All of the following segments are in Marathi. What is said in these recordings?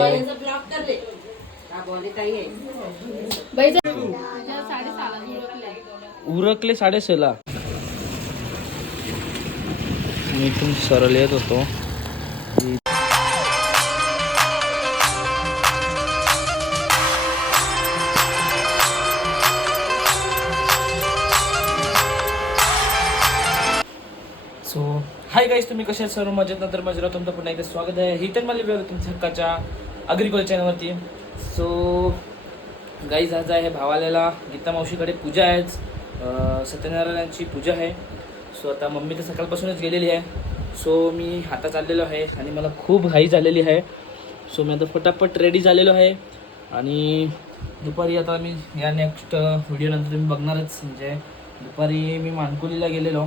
आहे. उरकले 6:30ला. मी इथून सरळ येत होतो. सो हाय गाईज, तुम्ही कशा सर्व मजेत ना? तर मजेत तुमचं पुन्हा एकदा स्वागत आहे हिटन मला तुमच्या हक्काच्या अग्रिकल्चर चॅनलवरती. सो गाईज, आज आहे भावाल्याला गीता मावशीकडे पूजा आहे. सत्यनारायणाची पूजा आहे. सो आता मम्मी तर सकाळपासूनच गेलेली आहे. सो मी आता चाललेलो आहे आणि मला खूप घाई झालेली आहे. सो मी आता फटाफट रेडी झालेलो आहे आणि दुपारी आता मी या नेक्स्ट व्हिडिओनंतर तुम्ही बघणारच. म्हणजे दुपारी मी मानकुलीला गेलेलो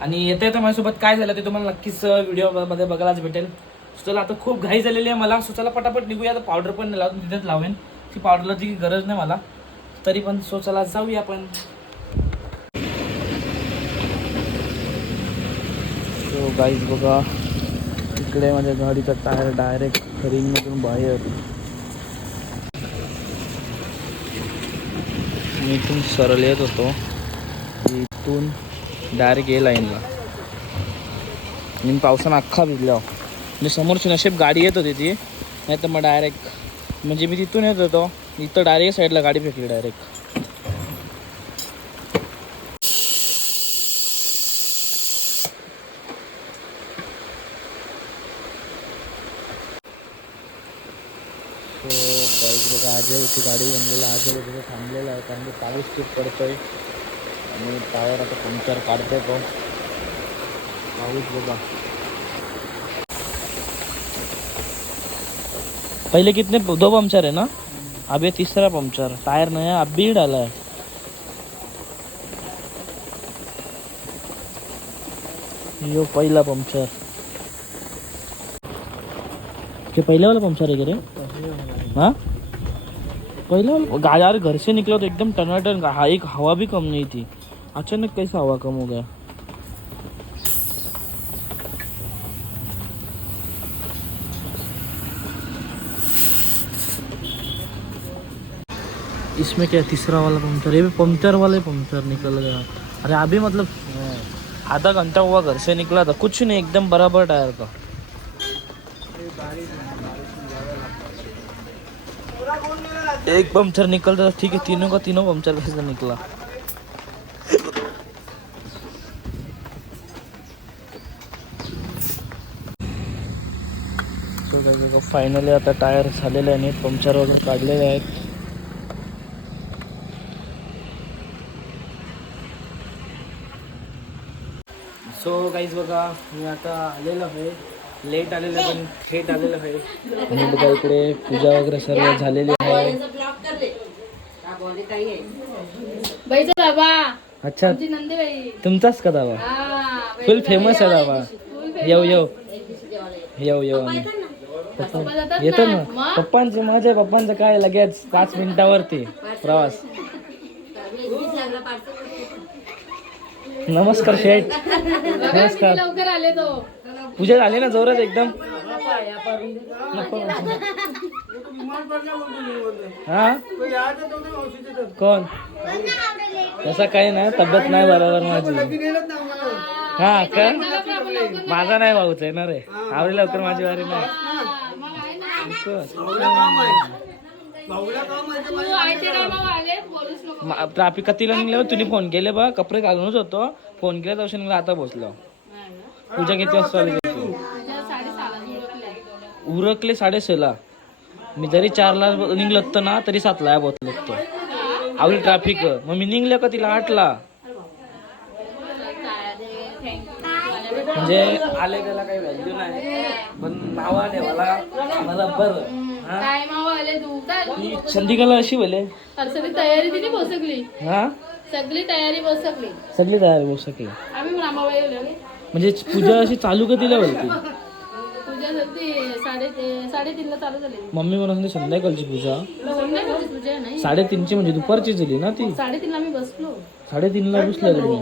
आणि येता येतं माझ्यासोबत काय झालं ते तुम्हाला नक्कीच व्हिडिओमध्ये बघायलाच भेटेल. सो चला, आता खूप घाई झालेली आहे मला. सो चला पटापट निघूया. आता पावडर पण लावून तिथेच लावेन. ती पावडरची गरज नाही मला तरी पण. सो चला जाऊया आपण. सो गाईज बघा, इकडे माझ्या गाडीचा टायर डायरेक्ट रिंगमधून बाहेर. मी इथून सरळ येत होतो. इथून डायरेक्ट ये लाईनला. मी पावसानं अख्खा भिजलो. म्हणजे समोरची नशीब गाडी येत होती ती, नाही तर मग डायरेक्ट म्हणजे मी तिथून येत होतो, इथं डायरेक्ट साईडला गाडी फेकली डायरेक्ट. सो गाईज बघा, अजय इथे गाडी बनलेला. अजय वगैरे थांबलेला आहे कारण की पाऊस खूप पडतोय आणि टायर आता पंक्चर काढतोय तो. पाऊस बघा. पहले कितने 2 पंक्चर है ना, अब ये तीसरा पंक्चर. टायर नया अब भी डाला है. यो पहिला पंक्चर. ये पहले वाला पंक्चर है क्या रे? हाँ, पहले वाला. यार घर से निकला तो एकदम टनाटन. एक हवा भी कम नहीं थी. अचानक कैसा हवा कम हो गया. इसमें क्या तीसरा वाला पंक्चर, ये भी पंक्चर वाले पंक्चर निकल गया. अरे अभी मतलब आधा घंटा हुआ घर से निकला था, कुछ नहीं, एकदम बराबर टायर का. एक पंक्चर निकलता था ठीक है, तीनों का तीनों पंक्चर कैसे निकला. फायनली आता टायर झालेले आहेत, पंक्चर वगैरे काढलेले आहेत. सो गाईज बघा, मी आता आलेलो आहे, लेट आलेलो आहे पण थेट आलेलो आहे. आणि बघा इकडे पूजा वगैरे सर्व झालेली आहे. अच्छा, तुमचाच का दावा? फुल फेमस आहे दावा. येऊ येऊ येऊ येऊ आम्ही येतो ना. पप्पांचं, माझ्या पप्पांचं काय लगेच 5 मिनिटावरती प्रवास. नमस्कार शेठ. नमस्कार. लवकर आले तो. पूजा झाली ना जोरात एकदम. हा, कोण तसा काही नाही, तब्येत नाही बरोबर माझी. हा का, माझा नाही भाऊच येणार आहे. आवडी लवकर माझी वारी नाही. ट्रॅफिक कितीला निघल्यावर तुम्ही फोन केले बा, कपडे घालूनच होतो. फोन केला तर मला आता पोहोचलो. पूजा किती वाजता आली? उरकले 6:30ला. मी जरी 4ला निघलो तर ना तरी 7ला पोहोचलो तो. आवडी ट्रॅफिक. मग मी निघलो का तिला 8ला. म्हणजे आले त्याला काही व्हॅल्यू नाही, पण नावा ठेवायला मला बरं. संधिकाला अशी बोले सगळी तयारी तिने बसकली. हा, सगळी तयारी बसकली. सगळी तयारी बसकली. आम्ही रामाबाई म्हणजे पूजा अशी चालू कधीला बोलते? पूजा झाली 3:30ला चालू झाली. मम्मी म्हणून संध्याकाळची पूजा. संध्याकाळची पूजा नाही, 3:30ची म्हणजे दुपारची झाली ना ती. 3:30ला आम्ही बसलो. 3:30ला बसले तुम्ही.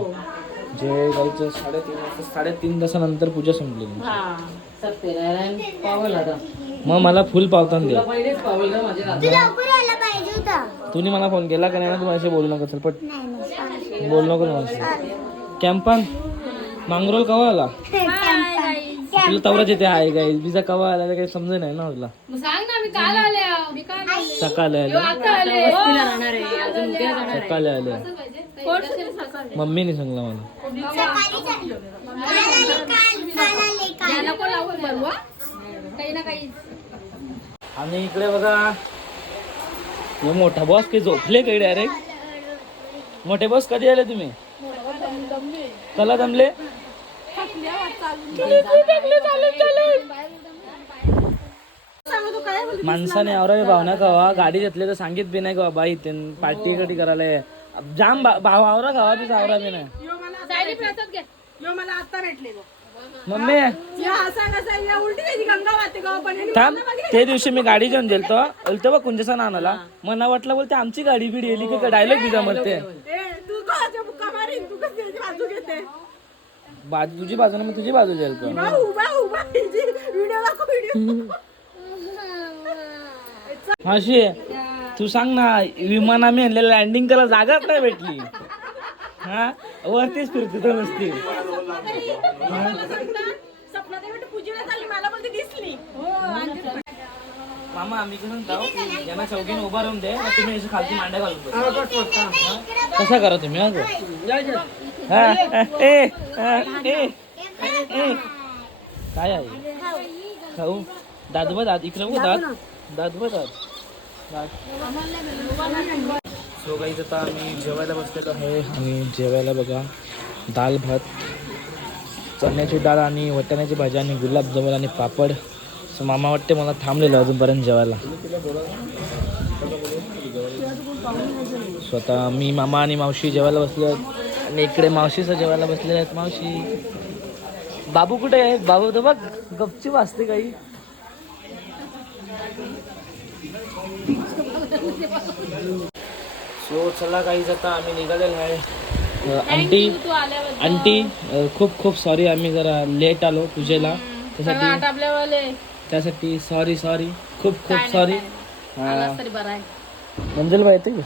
जे गाईचं 3:30 वाजता 3:30 तासानंतर पूजा संपलेली. हा मग मला फुल पावतान दे. पाहिजे तुम्ही मला फोन केला का नाही ना, तू माझ्याशी बोलू नका. चल पट होता बोलू नको माझ्याशी. कॅम्पान मांगरोल कवा आला? तुला तवराच येते आहे गाई. बिजा कवा आला काही समजे नाही ना तुला. मग सांग ना, मी काल आले आहो. मी काल आले. सकाळी आले आता आले. वस्तीला राहणार आहे. अजून उद्या जाणार आहे. सकाळी आले. मम्मीने सांगलं मला. याला कोण लावून बनवा? काही ना काही. आणि इकडे बघा हे मोठा बॉस काही झोपले काही डायरेक्ट. मोठे बॉस कधी आले तुम्ही? चला दमले. माणसाने आवरा भावना खावा. गाडी घेतली तर सांगित बी नाही का बाबा इथे पार्टी कधी करायला जाम भाव आवरा खावा बी आवरा बी नाही. सायली प्रसाद घे. मला आता भेटले मम्मी थांब. ते दिवशी मी गाडी घेऊन गेलतो बोलतो बघ कुंजसा नानाला. मला वाटलं बोलते आमची गाडी बिडी येली की डायलॉग दिला म्हणते. बाजू तुझी बाजू ना मग तुझी बाजू गेलतो. अशी तू सांग ना, विमान आम्ही आणलेलं लँडिंग करायला जागाच नाही भेटली. हा वरतीच फिरते तर नसती. मामा आम्ही कसं जाऊ यांना चौकीने उभा राहून दे. मग तुम्ही खालती मांड्या घालून बसा. कसा करा तुम्ही अगं. काय आहे खाऊ? दात बघ दात इकडे बघ दात दात बघ दात. सो गाईज आता आम्ही जेवायला बसलेलो आहे. आणि जेवायला बघा दाल भात, चण्याची डाळ आणि वाटाण्याची भाजी आणि गुलाबजामुन आणि पापड. सो मामा वाटते मला थांबलेलं अजूनपर्यंत जेवायला. स्वतः मी मामा आणि मावशी जेवायला बसले आहेत. आणि इकडे मावशीचं जेवायला बसलेले आहेत. मावशी बाबू कुठे आहे? बाबू तर बघ गपची वाजते काही. सो चला काही आता आम्ही निघालेलो आहे. आंटी तू आल्याबद्दल. आंटी खूप खूप सॉरी, आम्ही जरा लेट आलो पूजेला. सगळं आटपल्यावाले. त्यासाठी सॉरी खूप खूप सॉरी. आलास तरी बरं आहे. मंजुलबाई येते की?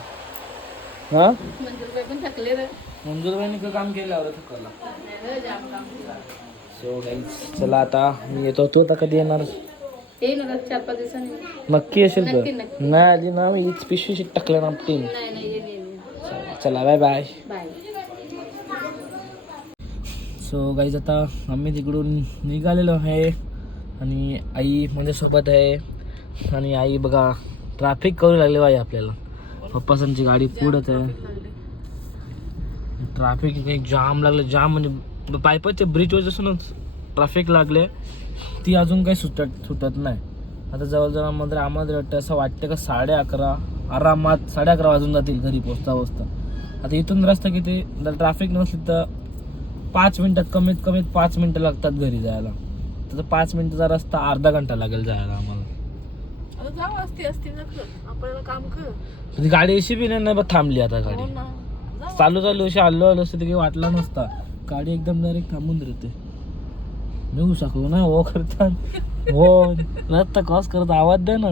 हा मंजुरबाई पण थकले रे. मंजुलबाईने काम केलं थकला. जाम काम. सो गाईज चला आता मी येतो. तू आता कधी येणार? येईल ना 4-5 दिवसांनी. नक्की येशील नक्की, तर? नक्की. नाही आली ना मी हीच पिशवी टाकलं ना तीन. नाही येईल. चला bye bye. Bye. So guys आता आम्ही तिकडून निघालेलो आहे. आणि आई माझ्यासोबत आहे. आणि आई बघा ट्रॅफिक करू लागले बाई आपल्याला. पप्पासांची गाडी पुढंच आहे. ट्रॅफिक एक जाम लागलं. जाम म्हणजे पायपाच्या ब्रिजवर जसूनच ट्रॅफिक लागले. ती अजून काही सुटत नाही. आता जवळजवळ मध्ये आम्हाला वाटतं असं वाटतं का 11:30 आरामात 11:30 वाजून जातील घरी पोचता. आता इथून रस्ता किती जर ट्रॅफिक नसली तर 5 मिनटात कमीत 5 मिनटं लागतात घरी जायला. तर 5 मिनटाचा रस्ता अर्धा घंटा लागेल जायला आम्हाला. जाऊ असते आपल्याला काम कर. ती गाडी अशी बी नाही बघ थांबली. आता गाडी चालू अशी आलो असतं ते काही वाटला नसता. गाडी एकदम डायरेक्ट थांबून राहते. निघू शकलो ना हो करतात हो रस्ता क्रॉस करत आवाज द्या ना.